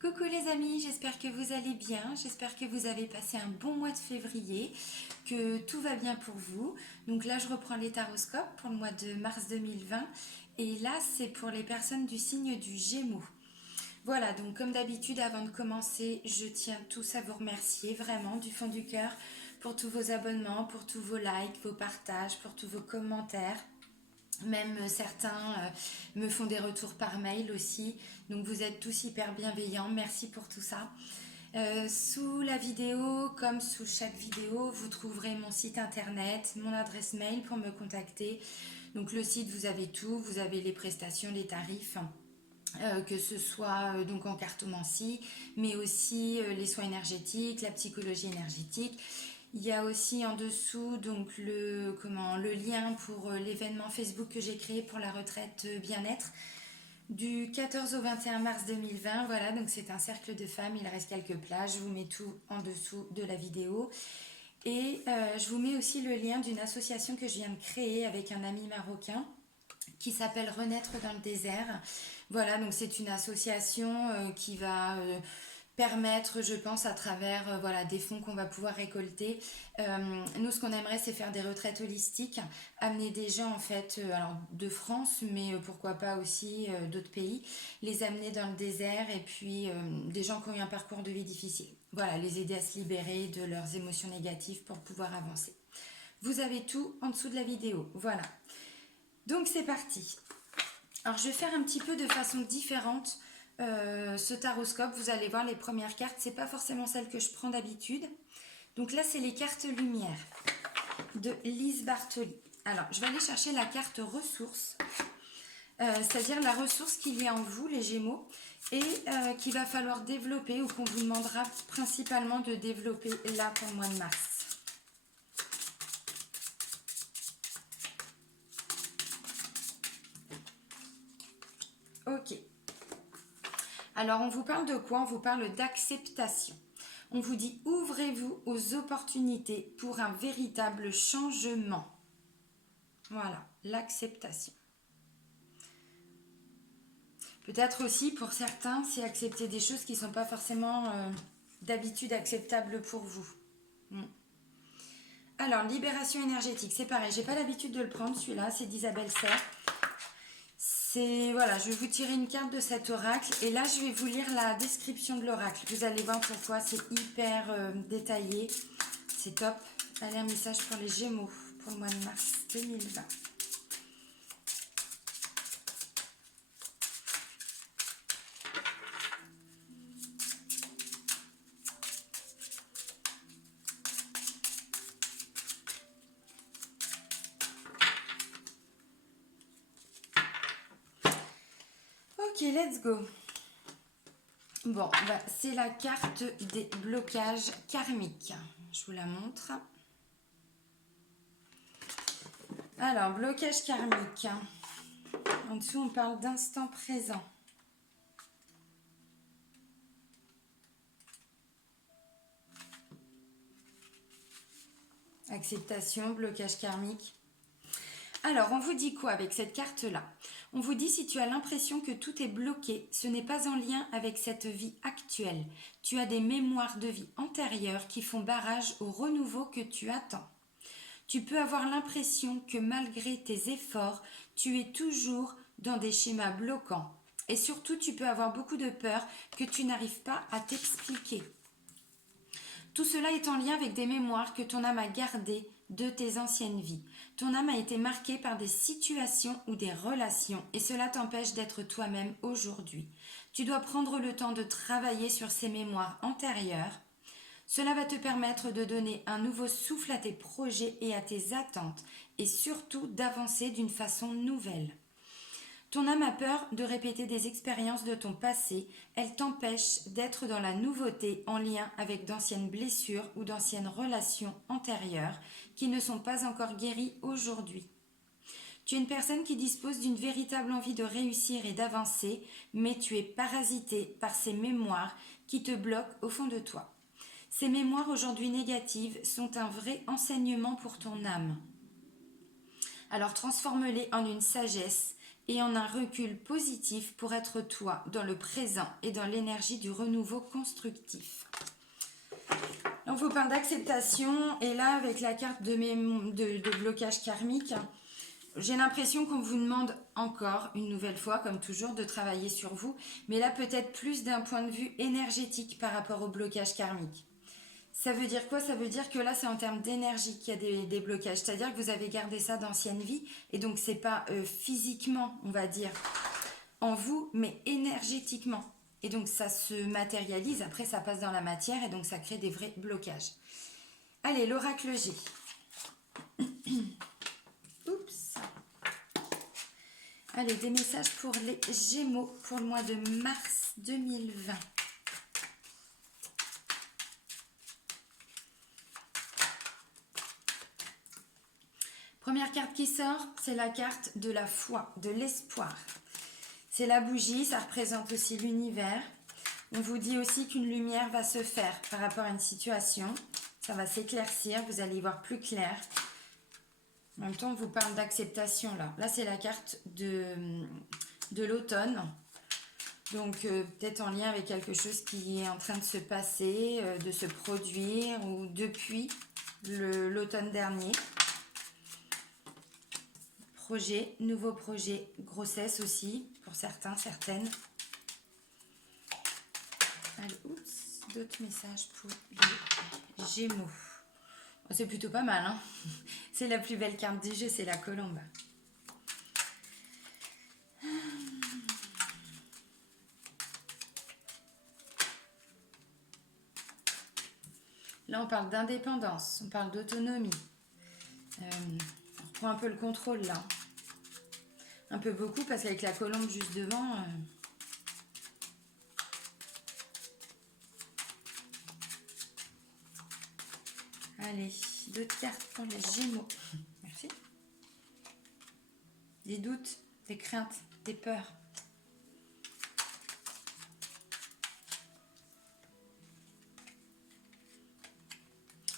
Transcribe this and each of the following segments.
Coucou les amis, j'espère que vous allez bien, j'espère que vous avez passé un bon mois de février, que tout va bien pour vous. Donc là je reprends les taroscopes pour le mois de mars 2020 et là c'est pour les personnes du signe du Gémeaux. Voilà, donc comme d'habitude avant de commencer, je tiens tous à vous remercier vraiment du fond du cœur pour tous vos abonnements, pour tous vos likes, vos partages, pour tous vos commentaires. Même certains me font des retours par mail aussi. Donc vous êtes tous hyper bienveillants. Merci pour tout ça. Sous la vidéo, comme sous chaque vidéo, vous trouverez mon site internet, mon adresse mail pour me contacter. Donc le site, vous avez tout. Vous avez les prestations, les tarifs. Que ce soit donc en cartomancie, mais aussi les soins énergétiques, la psychologie énergétique. Il y a aussi en dessous donc le lien pour l'événement Facebook que j'ai créé pour la retraite bien-être du 14 au 21 mars 2020. Voilà, donc c'est un cercle de femmes, il reste quelques places, je vous mets tout en dessous de la vidéo. Et je vous mets aussi le lien d'une association que je viens de créer avec un ami marocain qui s'appelle Renaître dans le désert. Voilà, donc c'est une association qui va permettre, je pense, à travers voilà, des fonds qu'on va pouvoir récolter. Nous, ce qu'on aimerait, c'est faire des retraites holistiques, amener des gens, en fait, alors de France, mais pourquoi pas aussi d'autres pays, les amener dans le désert et puis des gens qui ont eu un parcours de vie difficile. Voilà, les aider à se libérer de leurs émotions négatives pour pouvoir avancer. Vous avez tout en dessous de la vidéo. Voilà. Donc c'est parti. Alors je vais faire un petit peu de façon différente ce taroscope. Vous allez voir les premières cartes, c'est pas forcément celles que je prends d'habitude. Donc là c'est les cartes lumière de Lise Bartoli. Alors je vais aller chercher la carte ressources, c'est-à-dire la ressource qu'il y a en vous les Gémeaux et qu'il va falloir développer ou qu'on vous demandera principalement de développer là pour le mois de mars. Ok. Alors, on vous parle de quoi? On vous parle d'acceptation. On vous dit ouvrez-vous aux opportunités pour un véritable changement. Voilà, l'acceptation. Peut-être aussi pour certains, c'est accepter des choses qui ne sont pas forcément d'habitude acceptables pour vous. Alors, libération énergétique, c'est pareil, j'ai pas l'habitude de le prendre celui-là, c'est d'Isabelle Serre. Voilà, je vais vous tirer une carte de cet oracle et là je vais vous lire la description de l'oracle. Vous allez voir pourquoi c'est hyper détaillé, c'est top. Allez, un message pour les Gémeaux pour le mois de mars 2020. Ok, let's go. Bon, bah, c'est la carte des blocages karmiques. Je vous la montre. Alors, blocage karmique. En dessous, on parle d'instant présent. Acceptation, blocage karmique. Alors, on vous dit quoi avec cette carte-là? On vous dit si tu as l'impression que tout est bloqué, ce n'est pas en lien avec cette vie actuelle. Tu as des mémoires de vie antérieures qui font barrage au renouveau que tu attends. Tu peux avoir l'impression que malgré tes efforts, tu es toujours dans des schémas bloquants. Et surtout, tu peux avoir beaucoup de peur que tu n'arrives pas à t'expliquer. Tout cela est en lien avec des mémoires que ton âme a gardées de tes anciennes vies. Ton âme a été marquée par des situations ou des relations et cela t'empêche d'être toi-même aujourd'hui. Tu dois prendre le temps de travailler sur ces mémoires antérieures. Cela va te permettre de donner un nouveau souffle à tes projets et à tes attentes et surtout d'avancer d'une façon nouvelle. Ton âme a peur de répéter des expériences de ton passé, elle t'empêche d'être dans la nouveauté en lien avec d'anciennes blessures ou d'anciennes relations antérieures qui ne sont pas encore guéries aujourd'hui. Tu es une personne qui dispose d'une véritable envie de réussir et d'avancer, mais tu es parasité par ces mémoires qui te bloquent au fond de toi. Ces mémoires aujourd'hui négatives sont un vrai enseignement pour ton âme. Alors transforme-les en une sagesse et en un recul positif pour être toi dans le présent et dans l'énergie du renouveau constructif. On vous parle d'acceptation et là avec la carte de blocage karmique, j'ai l'impression qu'on vous demande encore une nouvelle fois, comme toujours, de travailler sur vous, mais là peut-être plus d'un point de vue énergétique par rapport au blocage karmique. Ça veut dire quoi? Ça veut dire que là c'est en termes d'énergie qu'il y a des blocages, c'est-à-dire que vous avez gardé ça d'ancienne vie et donc c'est pas physiquement, on va dire, en vous, mais énergétiquement. Et donc ça se matérialise, après ça passe dans la matière et donc ça crée des vrais blocages. Allez, l'oracle G. Oups. Allez, des messages pour les Gémeaux pour le mois de mars 2020. Première carte qui sort, c'est la carte de la foi, de l'espoir. C'est la bougie, ça représente aussi l'univers. On vous dit aussi qu'une lumière va se faire par rapport à une situation. Ça va s'éclaircir, vous allez y voir plus clair. En même temps, on vous parle d'acceptation là. Là, c'est la carte de l'automne. Donc, peut-être en lien avec quelque chose qui est en train de se passer, de se produire ou depuis l'automne dernier. Projet, nouveau projet, grossesse aussi, pour certains, certaines. Allez, oups, d'autres messages pour les Gémeaux. Oh, c'est plutôt pas mal, hein. C'est la plus belle carte du jeu, c'est la colombe. Là, on parle d'indépendance, on parle d'autonomie. On reprend un peu le contrôle, là. Un peu beaucoup, parce qu'avec la colombe juste devant... Allez, d'autres cartes pour les Gémeaux. Merci. Des doutes, des craintes, des peurs.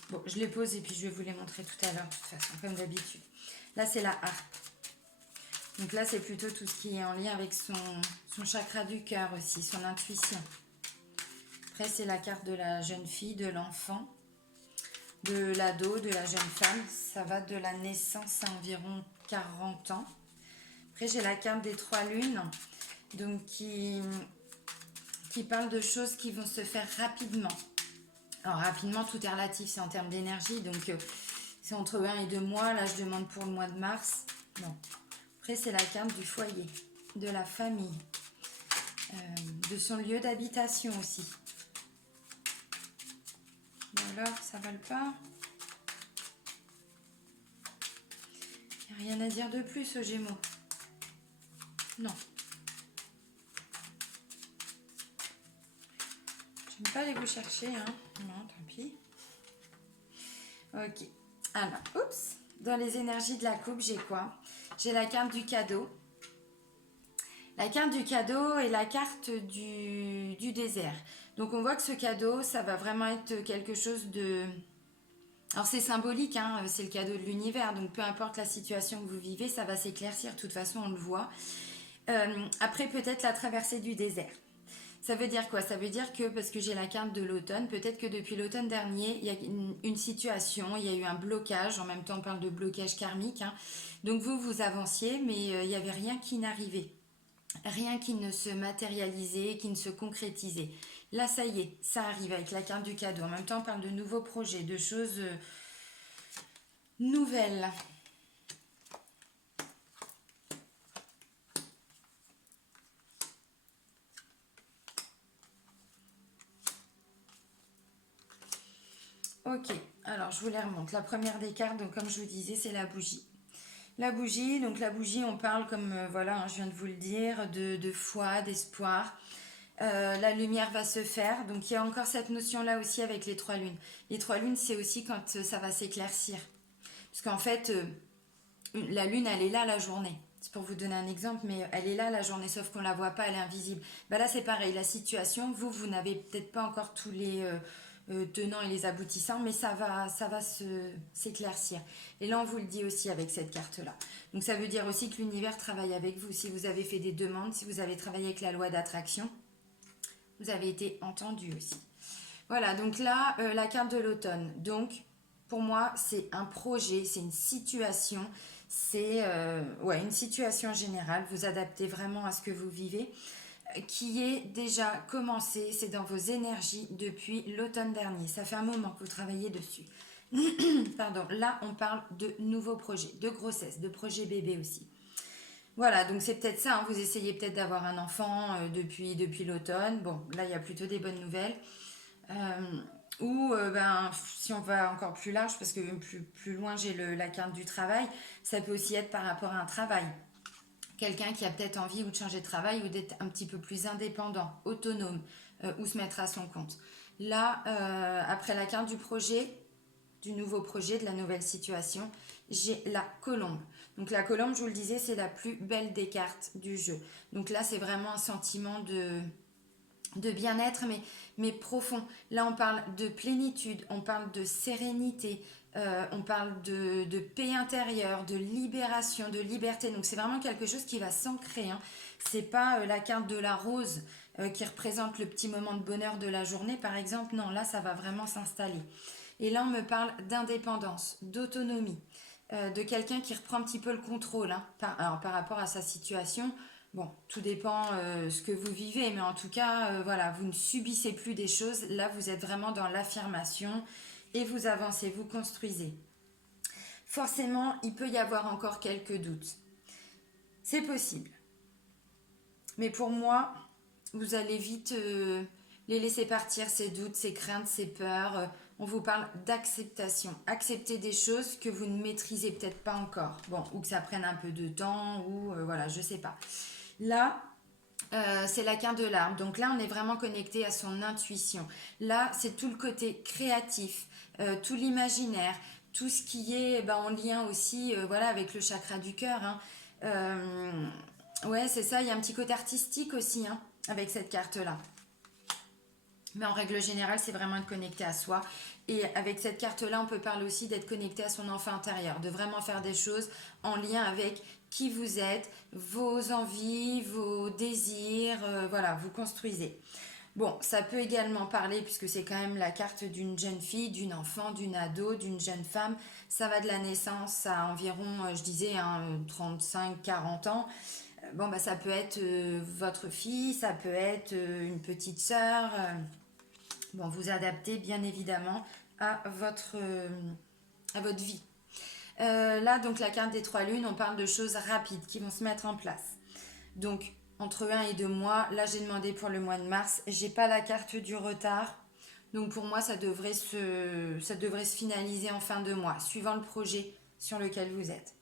Bon, je les pose et puis je vais vous les montrer tout à l'heure, de toute façon, comme d'habitude. Là, c'est la harpe. Donc là, c'est plutôt tout ce qui est en lien avec son chakra du cœur aussi, son intuition. Après, c'est la carte de la jeune fille, de l'enfant, de l'ado, de la jeune femme. Ça va de la naissance à environ 40 ans. Après, j'ai la carte des 3 lunes, donc qui parle de choses qui vont se faire rapidement. Alors, rapidement, tout est relatif, c'est en termes d'énergie, donc c'est entre 1 et 2 mois. Là, je demande pour le mois de mars. Non. Après, c'est la carte du foyer, de la famille, de son lieu d'habitation aussi. Bon, alors, ça va le pas? Il n'y a rien à dire de plus aux Gémeaux. Non. Je n'aime pas aller vous chercher, hein. Non, tant pis. Ok. Alors, oups. Dans les énergies de la coupe, j'ai quoi? J'ai la carte du cadeau. La carte du cadeau et la carte du désert. Donc, on voit que ce cadeau, ça va vraiment être quelque chose de... Alors, c'est symbolique, hein, c'est le cadeau de l'univers. Donc, peu importe la situation que vous vivez, ça va s'éclaircir. De toute façon, on le voit. Après, peut-être la traversée du désert. Ça veut dire quoi? Ça veut dire que, parce que j'ai la carte de l'automne, peut-être que depuis l'automne dernier, il y a une situation, il y a eu un blocage, en même temps on parle de blocage karmique, hein. Donc vous avanciez, mais il n'y avait rien qui n'arrivait, rien qui ne se matérialisait, qui ne se concrétisait. Là, ça y est, ça arrive avec la carte du cadeau. En même temps, on parle de nouveaux projets, de choses nouvelles. Ok, alors je vous les remonte. La première des cartes, donc comme je vous disais, c'est la bougie. La bougie, donc la bougie, on parle comme, voilà, hein, je viens de vous le dire, de foi, d'espoir. La lumière va se faire, donc il y a encore cette notion-là aussi avec les 3 lunes. Les 3 lunes, c'est aussi quand ça va s'éclaircir. Parce qu'en fait, la lune, elle est là la journée. C'est pour vous donner un exemple, mais elle est là la journée, sauf qu'on ne la voit pas, elle est invisible. Bah là, c'est pareil, la situation, vous n'avez peut-être pas encore tous tenants et les aboutissants, mais ça va s'éclaircir. Et là, on vous le dit aussi avec cette carte-là. Donc ça veut dire aussi que l'univers travaille avec vous. Si vous avez fait des demandes, si vous avez travaillé avec la loi d'attraction, vous avez été entendu aussi. Voilà, donc là, la carte de l'automne. Donc, pour moi, c'est un projet, c'est une situation, c'est une situation générale. Vous adaptez vraiment à ce que vous vivez, qui est déjà commencé, c'est dans vos énergies depuis l'automne dernier. Ça fait un moment que vous travaillez dessus. Pardon, là, on parle de nouveaux projets, de grossesse, de projets bébé aussi. Voilà, donc c'est peut-être ça, hein, vous essayez peut-être d'avoir un enfant depuis l'automne. Bon, là, il y a plutôt des bonnes nouvelles. Euh, si on va encore plus large, parce que plus loin j'ai la carte du travail, ça peut aussi être par rapport à un travail. Quelqu'un qui a peut-être envie ou de changer de travail ou d'être un petit peu plus indépendant, autonome, ou se mettre à son compte. Là, après la carte du projet, du nouveau projet, de la nouvelle situation, j'ai la colombe. Donc la colombe, je vous le disais, c'est la plus belle des cartes du jeu. Donc là, c'est vraiment un sentiment de bien-être, mais profond. Là, on parle de plénitude, on parle de sérénité, on parle de paix intérieure, de libération, de liberté. Donc, c'est vraiment quelque chose qui va s'ancrer. Hein. C'est pas la carte de la rose qui représente le petit moment de bonheur de la journée, par exemple. Non, là, ça va vraiment s'installer. Et là, on me parle d'indépendance, d'autonomie, de quelqu'un qui reprend un petit peu le contrôle hein, par rapport à sa situation. Bon, tout dépend ce que vous vivez, mais en tout cas, voilà, vous ne subissez plus des choses. Là, vous êtes vraiment dans l'affirmation et vous avancez, vous construisez. Forcément, il peut y avoir encore quelques doutes. C'est possible. Mais pour moi, vous allez vite les laisser partir, ces doutes, ces craintes, ces peurs. On vous parle d'acceptation. Accepter des choses que vous ne maîtrisez peut-être pas encore. Bon, ou que ça prenne un peu de temps, ou voilà, je sais pas. Là, c'est la carte de l'arbre. Donc là, on est vraiment connecté à son intuition. Là, c'est tout le côté créatif, tout l'imaginaire, tout ce qui est en lien aussi voilà, avec le chakra du cœur. Hein. Ouais, c'est ça. Il y a un petit côté artistique aussi hein, avec cette carte-là. Mais en règle générale, c'est vraiment être connecté à soi. Et avec cette carte-là, on peut parler aussi d'être connecté à son enfant intérieur, de vraiment faire des choses en lien avec qui vous êtes, vos envies, vos désirs, voilà, vous construisez. Bon, ça peut également parler, puisque c'est quand même la carte d'une jeune fille, d'une enfant, d'une ado, d'une jeune femme. Ça va de la naissance à environ, je disais, hein, 35-40 ans. Bon, ça peut être votre fille, ça peut être une petite sœur. Bon, vous adaptez bien évidemment à votre vie. Là, donc la carte des trois lunes, on parle de choses rapides qui vont se mettre en place. Donc, entre 1 et 2 mois, là j'ai demandé pour le mois de mars, j'ai pas la carte du retard. Donc pour moi, ça devrait se finaliser en fin de mois, suivant le projet sur lequel vous êtes.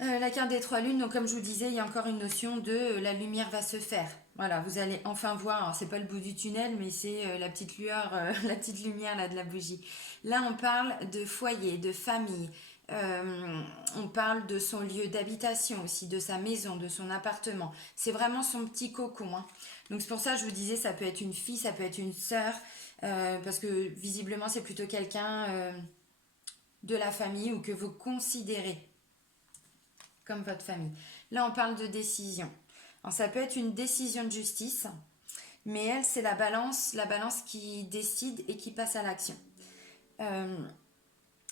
La carte des trois lunes, donc comme je vous disais, il y a encore une notion de la lumière va se faire. Voilà, vous allez enfin voir, alors c'est pas le bout du tunnel, mais c'est la petite lueur, la petite lumière là, de la bougie. Là, on parle de foyer, de famille. On parle de son lieu d'habitation aussi, de sa maison, de son appartement. C'est vraiment son petit cocon. Hein. Donc c'est pour ça que je vous disais, ça peut être une fille, ça peut être une sœur, parce que visiblement c'est plutôt quelqu'un de la famille ou que vous considérez comme votre famille. Là, on parle de décision. Alors, ça peut être une décision de justice, mais elle, c'est la balance qui décide et qui passe à l'action.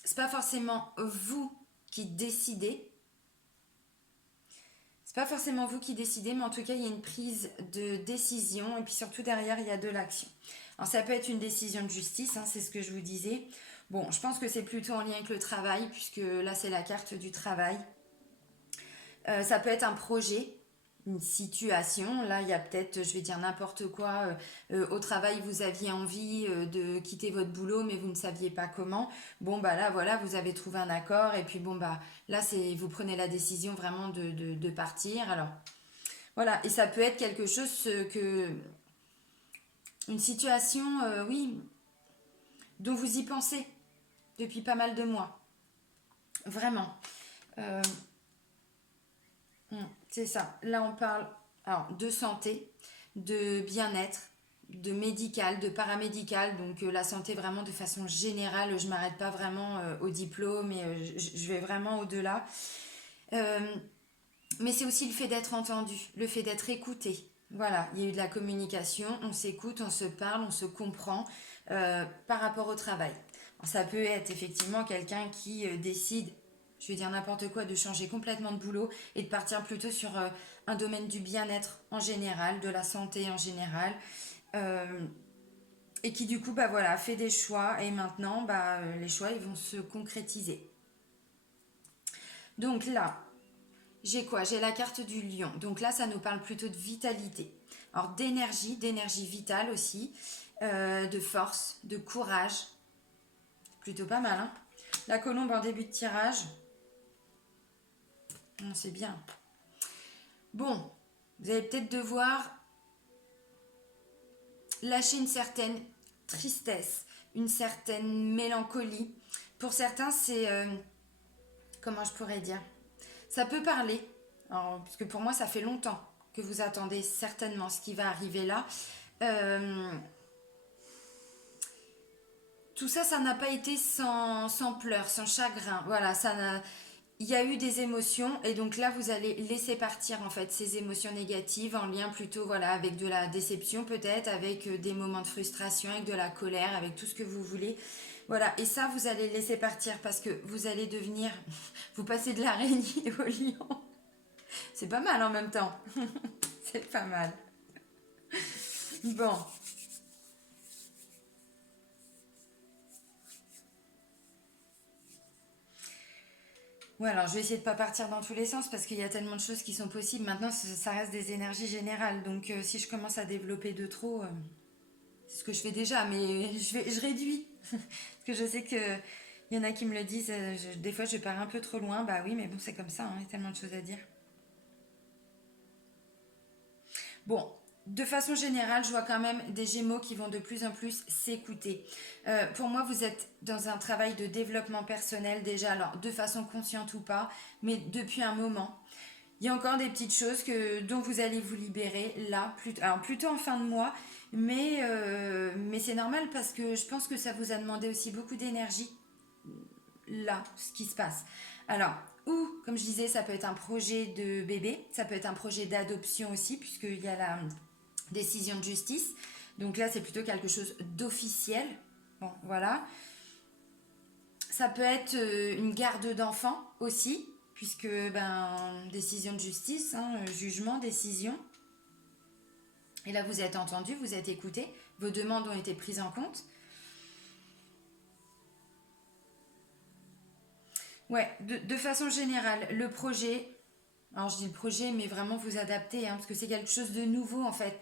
C'est pas forcément vous qui décidez. C'est pas forcément vous qui décidez, mais en tout cas, il y a une prise de décision et puis surtout derrière, il y a de l'action. Alors, ça peut être une décision de justice, hein, c'est ce que je vous disais. Bon, je pense que c'est plutôt en lien avec le travail, puisque là, c'est la carte du travail. Ça peut être un projet, une situation. Là, il y a peut-être, je vais dire n'importe quoi, au travail, vous aviez envie de quitter votre boulot, mais vous ne saviez pas comment. Bon, là, voilà, vous avez trouvé un accord. Et puis, là, vous prenez la décision vraiment de partir. Alors, voilà. Et ça peut être quelque chose une situation, oui, dont vous y pensez depuis pas mal de mois. Vraiment. Euh, c'est ça. Là, on parle alors, de santé, de bien-être, de médical, de paramédical, donc la santé vraiment de façon générale. Je m'arrête pas vraiment au diplôme et je vais vraiment au-delà. Euh, mais c'est aussi le fait d'être entendu, le fait d'être écouté. Voilà, il y a eu de la communication, on s'écoute, on se parle, on se comprend par rapport au travail. Alors, ça peut être effectivement quelqu'un qui décide, je vais dire n'importe quoi, de changer complètement de boulot et de partir plutôt sur un domaine du bien-être en général, de la santé en général. Euh, et qui du coup bah voilà fait des choix et maintenant les choix ils vont se concrétiser. Donc là, j'ai quoi? J'ai la carte du lion. Donc là, ça nous parle plutôt de vitalité. Alors d'énergie vitale aussi, de force, de courage. Plutôt pas mal, hein? La colombe en début de tirage. C'est bien. Bon, vous allez peut-être devoir lâcher une certaine tristesse, une certaine mélancolie. Pour certains, c'est... comment je pourrais dire? Ça peut parler, alors, parce que pour moi, ça fait longtemps que vous attendez certainement ce qui va arriver là. Euh, tout ça, ça n'a pas été sans pleurs, sans chagrin. Voilà, il y a eu des émotions et donc là, vous allez laisser partir en fait ces émotions négatives en lien plutôt voilà avec de la déception peut-être, avec des moments de frustration, avec de la colère, avec tout ce que vous voulez. Voilà, et ça, vous allez laisser partir parce que vous allez devenir, vous passez de l'araignée au lion. C'est pas mal en même temps. C'est pas mal. Bon. Ouais, alors je vais essayer de pas partir dans tous les sens parce qu'il y a tellement de choses qui sont possibles. Maintenant, ça reste des énergies générales. Donc si je commence à développer de trop, c'est ce que je fais déjà, mais je réduis. Parce que je sais que il y en a qui me le disent, des fois je pars un peu trop loin. Bah oui, mais bon, c'est comme ça, hein, il y a tellement de choses à dire. Bon, de façon générale, je vois quand même des Gémeaux qui vont de plus en plus s'écouter. Pour moi, vous êtes dans un travail de développement personnel déjà, alors de façon consciente ou pas, mais depuis un moment. Il y a encore des petites choses dont vous allez vous libérer là, alors plutôt en fin de mois, mais c'est normal parce que je pense que ça vous a demandé aussi beaucoup d'énergie là, ce qui se passe. Alors, ou, comme je disais, ça peut être un projet de bébé, ça peut être un projet d'adoption aussi, puisqu'il y a la décision de justice. Donc là, c'est plutôt quelque chose d'officiel. Bon, voilà. Ça peut être une garde d'enfants aussi, puisque, décision de justice, hein, jugement, décision. Et là, vous êtes entendu, vous êtes écouté, vos demandes ont été prises en compte. Ouais, de façon générale, le projet, alors je dis le projet, mais vraiment vous adapter, hein, parce que c'est quelque chose de nouveau en fait.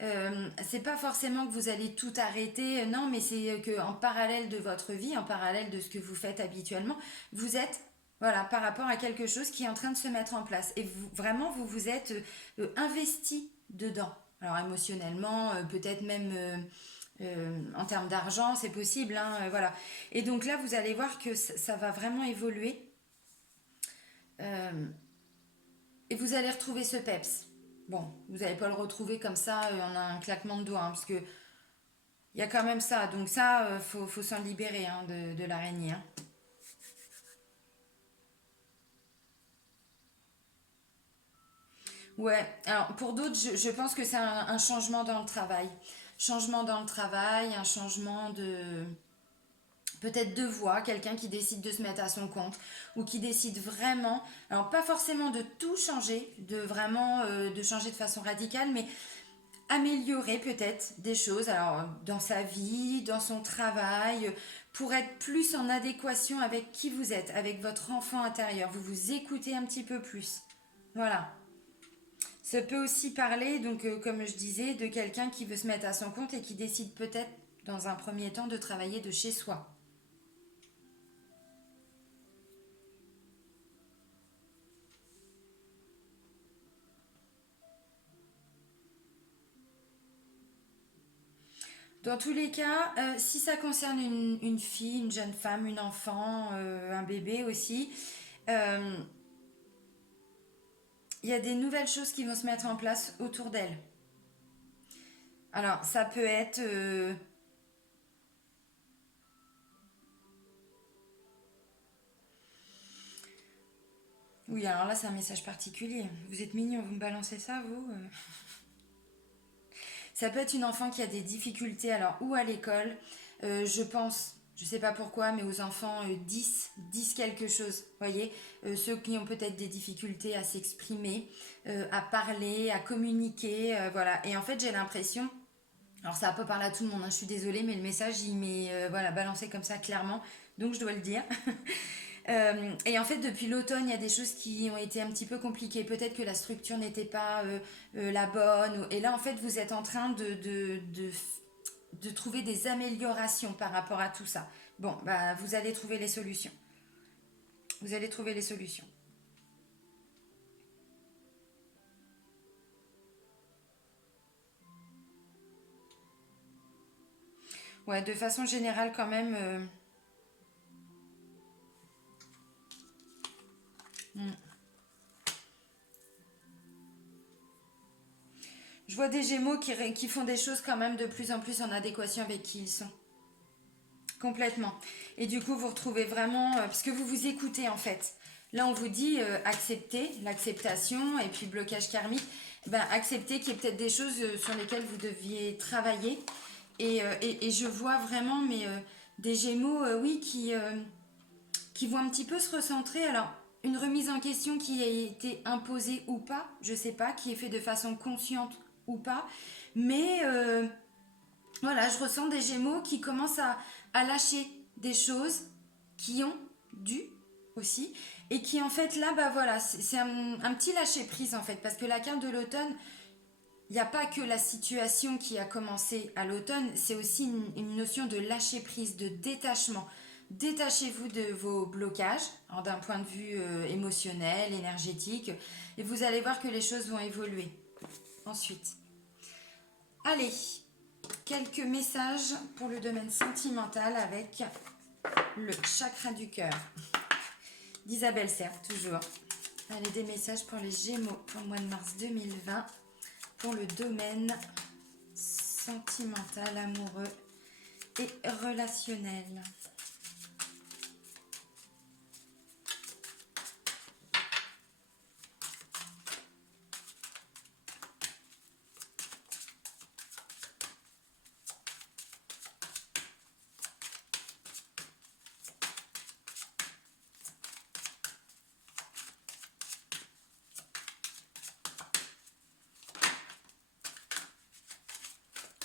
C'est pas forcément que vous allez tout arrêter, non, mais c'est que en parallèle de votre vie, en parallèle de ce que vous faites habituellement, vous êtes, voilà, par rapport à quelque chose qui est en train de se mettre en place. Et vous, vraiment, vous vous êtes investi dedans. Alors émotionnellement, peut-être même en termes d'argent, c'est possible, hein, voilà. Et donc là, vous allez voir que ça va vraiment évoluer euh, et vous allez retrouver ce peps. Bon, vous n'allez pas le retrouver comme ça en un claquement de doigts, hein, parce que il y a quand même ça. Donc ça, faut s'en libérer hein, de l'araignée. Hein. Ouais, alors pour d'autres, je pense que c'est un changement dans le travail. Changement dans le travail, un changement de, peut-être de voix, quelqu'un qui décide de se mettre à son compte ou qui décide vraiment, alors pas forcément de tout changer, de vraiment de changer de façon radicale, mais améliorer peut-être des choses alors dans sa vie, dans son travail, pour être plus en adéquation avec qui vous êtes, avec votre enfant intérieur. Vous vous écoutez un petit peu plus. Voilà. Ça peut aussi parler, donc comme je disais, de quelqu'un qui veut se mettre à son compte et qui décide peut-être dans un premier temps de travailler de chez soi. Dans tous les cas, si ça concerne une fille, une jeune femme, une enfant, un bébé aussi, euh, il y a des nouvelles choses qui vont se mettre en place autour d'elle. Alors, ça peut être... Oui, alors là, c'est un message particulier. Vous êtes mignon, vous me balancez ça, vous Ça peut être une enfant qui a des difficultés, alors, ou à l'école, je pense, je sais pas pourquoi, mais aux enfants 10 quelque chose, voyez, ceux qui ont peut-être des difficultés à s'exprimer, à parler, à communiquer, voilà. Et en fait, j'ai l'impression, alors ça va pas parler à tout le monde, hein, je suis désolée, mais le message, il m'est voilà, balancé comme ça clairement, donc je dois le dire. Et en fait, depuis l'automne, il y a des choses qui ont été un petit peu compliquées. Peut-être que la structure n'était pas la bonne. Et là, en fait, vous êtes en train de trouver des améliorations par rapport à tout ça. Bon, bah, vous allez trouver les solutions. Vous allez trouver les solutions. Ouais, de façon générale, quand même. Hmm. Je vois des Gémeaux qui font des choses quand même de plus en plus en adéquation avec qui ils sont. Complètement. Et du coup, vous retrouvez vraiment, parce que vous vous écoutez en fait. Là, on vous dit accepter, l'acceptation et puis blocage karmique. Ben, accepter qu'il y ait peut-être des choses sur lesquelles vous deviez travailler. Et je vois vraiment des Gémeaux, oui, qui vont un petit peu se recentrer. Alors, une remise en question qui a été imposée ou pas, je sais pas, qui est fait de façon consciente ou pas. Mais voilà, je ressens des Gémeaux qui commencent à lâcher des choses qui ont dû aussi et qui en fait là bah voilà c'est un petit lâcher prise en fait parce que la carte de l'automne il n'y a pas que la situation qui a commencé à l'automne, c'est aussi une notion de lâcher prise, de détachement. Détachez-vous de vos blocages d'un point de vue émotionnel, énergétique, et vous allez voir que les choses vont évoluer. Ensuite, allez, quelques messages pour le domaine sentimental avec le chakra du cœur d'Isabelle Serre, toujours. Allez, des messages pour les Gémeaux pour le mois de mars 2020 pour le domaine sentimental, amoureux et relationnel.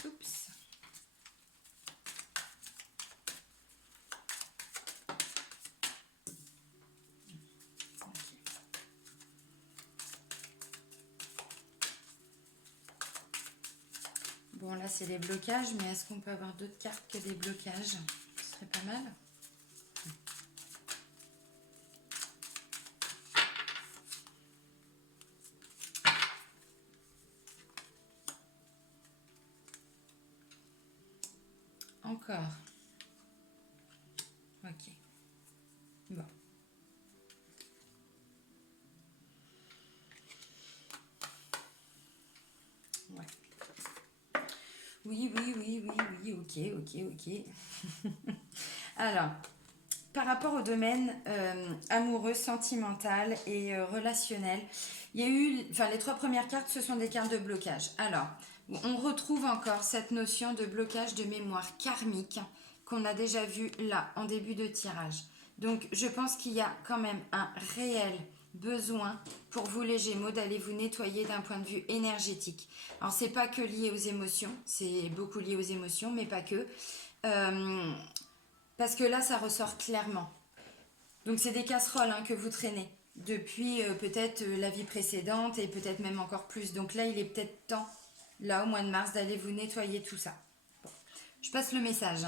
Oups. Bon, là, c'est les blocages, mais est-ce qu'on peut avoir d'autres cartes que des blocages? Ce serait pas mal. Encore. Ok. Bon. Ouais. Oui, oui, oui, oui, oui, ok, ok, ok. Alors, par rapport au domaine amoureux, sentimental et relationnel, il y a eu, enfin les trois premières cartes, ce sont des cartes de blocage. Alors, on retrouve encore cette notion de blocage de mémoire karmique qu'on a déjà vu là, en début de tirage. Donc, je pense qu'il y a quand même un réel besoin pour vous les Gémeaux d'aller vous nettoyer d'un point de vue énergétique. Alors, c'est pas que lié aux émotions, c'est beaucoup lié aux émotions, mais pas que. Euh, Parce que là, ça ressort clairement. Donc, c'est des casseroles que vous traînez depuis peut-être la vie précédente et peut-être même encore plus. Donc là, il est peut-être temps, là, au mois de mars, d'aller vous nettoyer tout ça. Bon, je passe le message.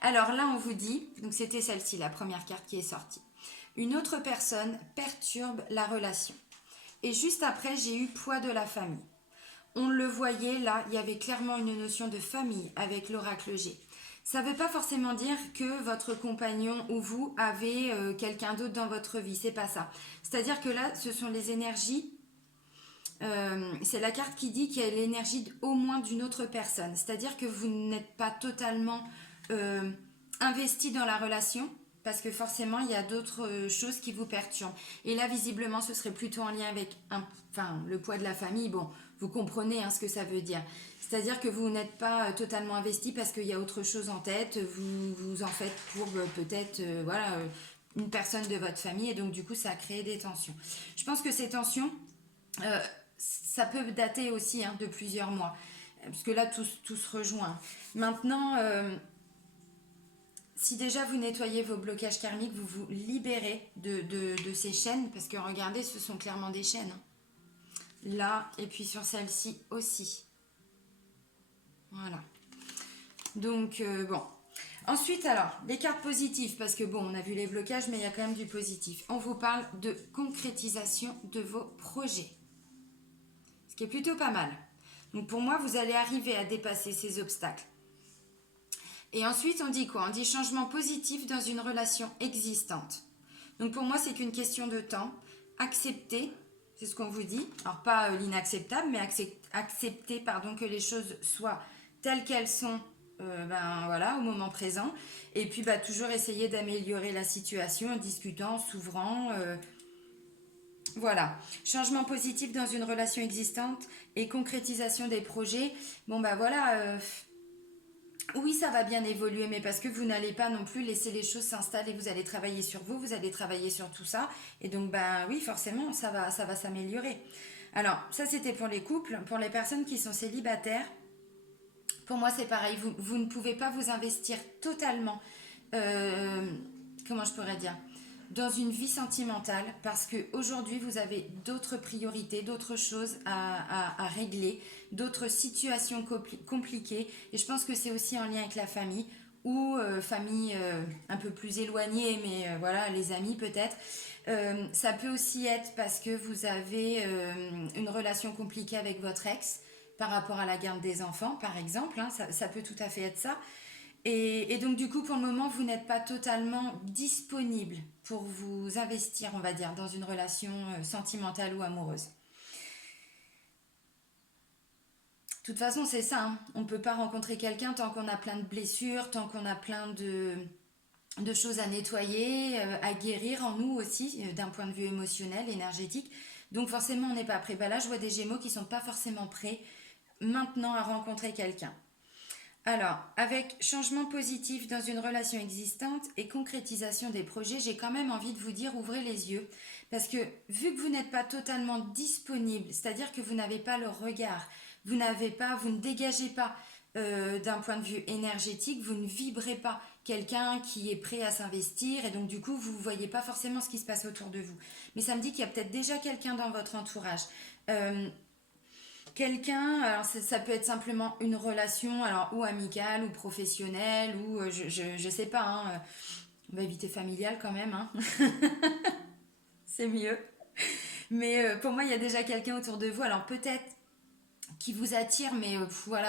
Alors là, on vous dit, donc c'était celle-ci, la première carte qui est sortie. Une autre personne perturbe la relation. Et juste après, j'ai eu poids de la famille. On le voyait là, il y avait clairement une notion de famille avec l'oracle G. Ça ne veut pas forcément dire que votre compagnon ou vous avez quelqu'un d'autre dans votre vie, c'est pas ça. C'est-à-dire que là, ce sont les énergies c'est la carte qui dit qu'il y a l'énergie au moins d'une autre personne. C'est-à-dire que vous n'êtes pas totalement investi dans la relation, parce que forcément, il y a d'autres choses qui vous perturbent. Et là, visiblement, ce serait plutôt en lien avec le poids de la famille. Bon, vous comprenez ce que ça veut dire. C'est-à-dire que vous n'êtes pas totalement investi parce qu'il y a autre chose en tête. Vous en faites pour peut-être une personne de votre famille. Et donc, du coup, ça a créé des tensions. Je pense que ces tensions, ça peut dater aussi de plusieurs mois. Parce que là, tout se rejoint. Maintenant... si déjà vous nettoyez vos blocages karmiques, vous vous libérez de ces chaînes, parce que regardez, ce sont clairement des chaînes. Là, et puis sur celle-ci aussi. Voilà. Donc, bon. Ensuite, alors, les cartes positives, parce que bon, on a vu les blocages, mais il y a quand même du positif. On vous parle de concrétisation de vos projets. Ce qui est plutôt pas mal. Donc pour moi, vous allez arriver à dépasser ces obstacles. Et ensuite, on dit quoi? On dit changement positif dans une relation existante. Donc pour moi, c'est qu'une question de temps. Accepter, c'est ce qu'on vous dit. Alors pas l'inacceptable, mais accepter que les choses soient telles qu'elles sont au moment présent. Et puis toujours essayer d'améliorer la situation en discutant, en s'ouvrant. Voilà. Changement positif dans une relation existante et concrétisation des projets. Bon oui, ça va bien évoluer, mais parce que vous n'allez pas non plus laisser les choses s'installer. Vous allez travailler sur vous, vous allez travailler sur tout ça. Et donc, oui, forcément, ça va s'améliorer. Alors, ça, c'était pour les couples. Pour les personnes qui sont célibataires, pour moi, c'est pareil. Vous ne pouvez pas vous investir totalement, comment je pourrais dire, dans une vie sentimentale, parce qu'aujourd'hui, vous avez d'autres priorités, d'autres choses à régler, d'autres situations compliquées. Et je pense que c'est aussi en lien avec la famille, ou famille un peu plus éloignée, mais les amis peut-être. Ça peut aussi être parce que vous avez une relation compliquée avec votre ex, par rapport à la garde des enfants, par exemple. Ça peut tout à fait être ça. Et donc, du coup, pour le moment, vous n'êtes pas totalement disponible pour vous investir, on va dire, dans une relation sentimentale ou amoureuse. De toute façon, c'est ça. On ne peut pas rencontrer quelqu'un tant qu'on a plein de blessures, tant qu'on a plein de choses à nettoyer, à guérir en nous aussi, d'un point de vue émotionnel, énergétique. Donc, forcément, on n'est pas prêt. Là, je vois des Gémeaux qui ne sont pas forcément prêts maintenant à rencontrer quelqu'un. Alors, avec changement positif dans une relation existante et concrétisation des projets, j'ai quand même envie de vous dire ouvrez les yeux. Parce que vu que vous n'êtes pas totalement disponible, c'est-à-dire que vous n'avez pas le regard, vous ne dégagez pas d'un point de vue énergétique, vous ne vibrez pas quelqu'un qui est prêt à s'investir et donc du coup vous ne voyez pas forcément ce qui se passe autour de vous. Mais ça me dit qu'il y a peut-être déjà quelqu'un dans votre entourage. Quelqu'un, alors ça peut être simplement une relation, alors ou amicale ou professionnelle ou je sais pas, on va éviter familial quand même, c'est mieux. Mais pour moi, il y a déjà quelqu'un autour de vous, alors peut-être qui vous attire, mais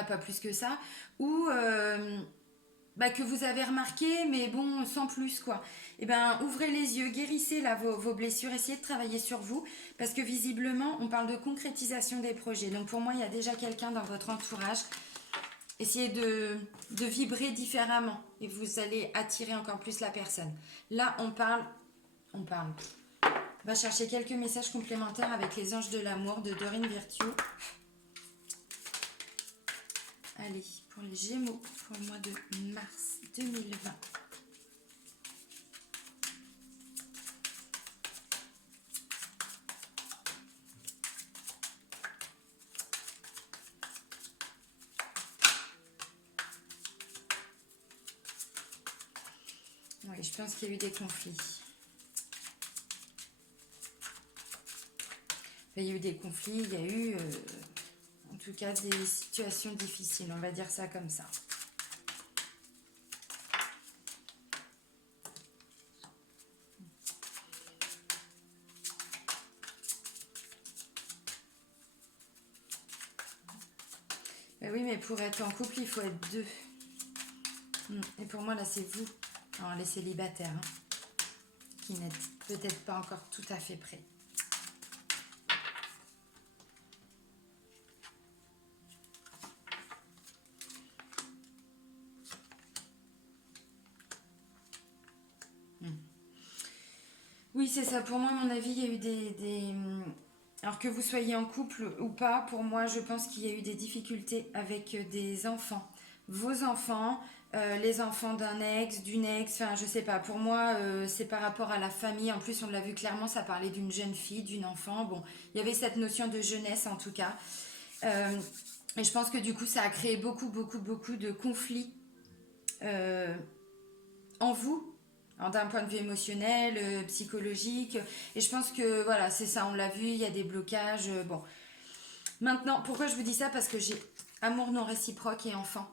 pas plus que ça, ou que vous avez remarqué, mais bon, sans plus quoi. Et ouvrez les yeux, guérissez là vos blessures, essayez de travailler sur vous, parce que visiblement, on parle de concrétisation des projets. Donc pour moi, il y a déjà quelqu'un dans votre entourage. Essayez de vibrer différemment et vous allez attirer encore plus la personne. Là, on parle. On va chercher quelques messages complémentaires avec les anges de l'amour de Dorine Virtue. Allez, pour les Gémeaux, pour le mois de mars 2020. Oui, je pense qu'il y a eu des conflits. Il y a eu des conflits, il y a eu en tout cas des situations difficiles, on va dire ça comme ça. Ben oui, mais pour être en couple, il faut être deux. Et pour moi, là, c'est vous, alors, les célibataires, qui n'êtes peut-être pas encore tout à fait prêts. Oui, c'est ça. Pour moi, à mon avis, il y a eu Alors que vous soyez en couple ou pas, pour moi, je pense qu'il y a eu des difficultés avec des enfants. Vos enfants, les enfants d'un ex, d'une ex, enfin, je sais pas. Pour moi, c'est par rapport à la famille. En plus, on l'a vu clairement, ça parlait d'une jeune fille, d'une enfant. Bon, il y avait cette notion de jeunesse en tout cas. Euh, et je pense que du coup, ça a créé beaucoup, beaucoup, beaucoup de conflits euh, en vous, hein, d'un point de vue émotionnel, psychologique. Et je pense que voilà, c'est ça, on l'a vu, il y a des blocages. Bon, maintenant, pourquoi je vous dis ça? Parce que j'ai amour non réciproque et enfant.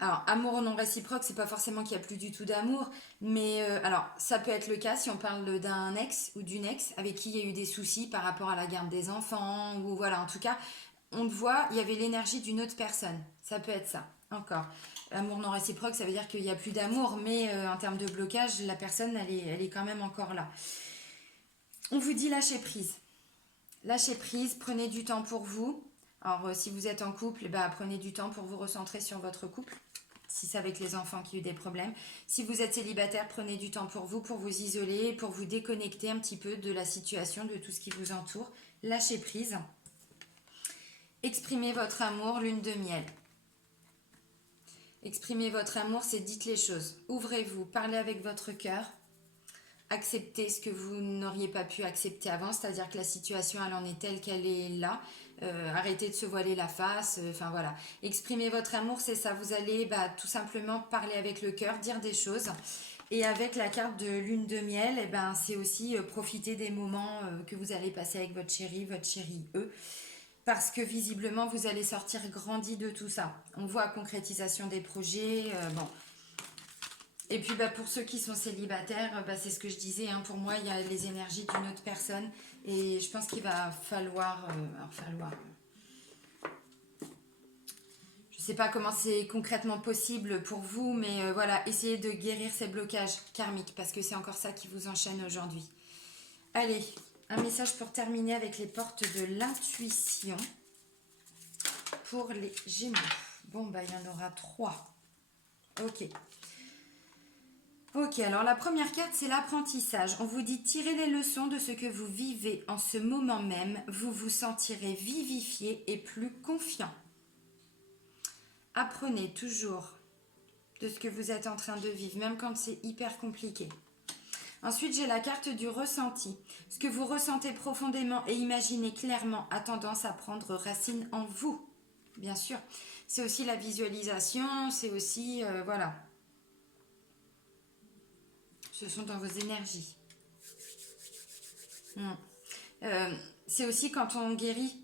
Alors, amour non réciproque, c'est pas forcément qu'il n'y a plus du tout d'amour, mais alors, ça peut être le cas si on parle d'un ex ou d'une ex avec qui il y a eu des soucis par rapport à la garde des enfants, ou voilà, en tout cas, on te voit, il y avait l'énergie d'une autre personne. Ça peut être ça, encore. Amour non réciproque, ça veut dire qu'il n'y a plus d'amour, mais en termes de blocage, la personne, elle est quand même encore là. On vous dit lâcher prise. Lâchez prise, prenez du temps pour vous. Alors, si vous êtes en couple, bah, prenez du temps pour vous recentrer sur votre couple. Si c'est avec les enfants qui ont eu des problèmes. Si vous êtes célibataire, prenez du temps pour vous isoler, pour vous déconnecter un petit peu de la situation, de tout ce qui vous entoure. Lâchez prise. Exprimez votre amour, lune de miel. Exprimez votre amour, c'est dites les choses. Ouvrez-vous, parlez avec votre cœur. Acceptez ce que vous n'auriez pas pu accepter avant, c'est-à-dire que la situation, elle en est telle qu'elle est là. Arrêtez de se voiler la face, enfin voilà. Exprimez votre amour, c'est ça. Vous allez tout simplement parler avec le cœur, dire des choses. Et avec la carte de lune de miel, eh ben, c'est aussi profiter des moments que vous allez passer avec votre chéri, eux. Parce que visiblement, vous allez sortir grandi de tout ça. On voit concrétisation des projets. Bon. Et puis pour ceux qui sont célibataires, c'est ce que je disais. Hein, pour moi, il y a les énergies d'une autre personne. Et je pense qu'il va falloir... je ne sais pas comment c'est concrètement possible pour vous, mais voilà, essayez de guérir ces blocages karmiques. Parce que c'est encore ça qui vous enchaîne aujourd'hui. Allez, un message pour terminer avec les portes de l'intuition. Pour les Gémeaux. Bon, il y en aura 3. Ok. Ok, alors la première carte, c'est l'apprentissage. On vous dit tirer les leçons de ce que vous vivez en ce moment même. Vous vous sentirez vivifié et plus confiant. Apprenez toujours de ce que vous êtes en train de vivre, même quand c'est hyper compliqué. Ensuite, j'ai la carte du ressenti. Ce que vous ressentez profondément et imaginez clairement a tendance à prendre racine en vous. Bien sûr. C'est aussi la visualisation, c'est aussi... voilà. Ce sont dans vos énergies. C'est aussi quand on guérit,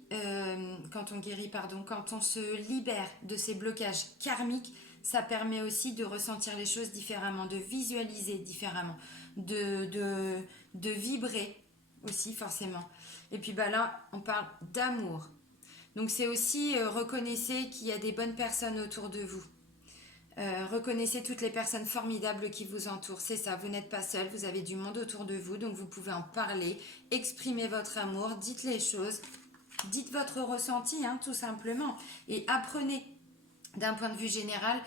quand on se libère de ces blocages karmiques, ça permet aussi de ressentir les choses différemment, de visualiser différemment, de vibrer aussi forcément. Et puis là, on parle d'amour. Donc c'est aussi reconnaissez qu'il y a des bonnes personnes autour de vous. Reconnaissez toutes les personnes formidables qui vous entourent. C'est ça, vous n'êtes pas seul, vous avez du monde autour de vous, donc vous pouvez en parler, exprimer votre amour, dites les choses, dites votre ressenti, hein, tout simplement. Et apprenez, d'un point de vue général,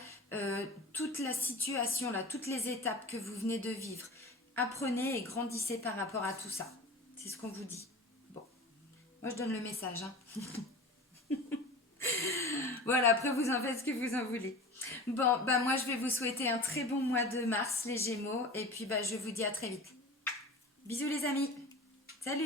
toute la situation, là, toutes les étapes que vous venez de vivre. Apprenez et grandissez par rapport à tout ça. C'est ce qu'on vous dit. Bon, moi je donne le message. Hein. Voilà, après vous en faites ce que vous en voulez. Bon, moi je vais vous souhaiter un très bon mois de mars les Gémeaux et puis je vous dis à très vite. Bisous les amis. Salut.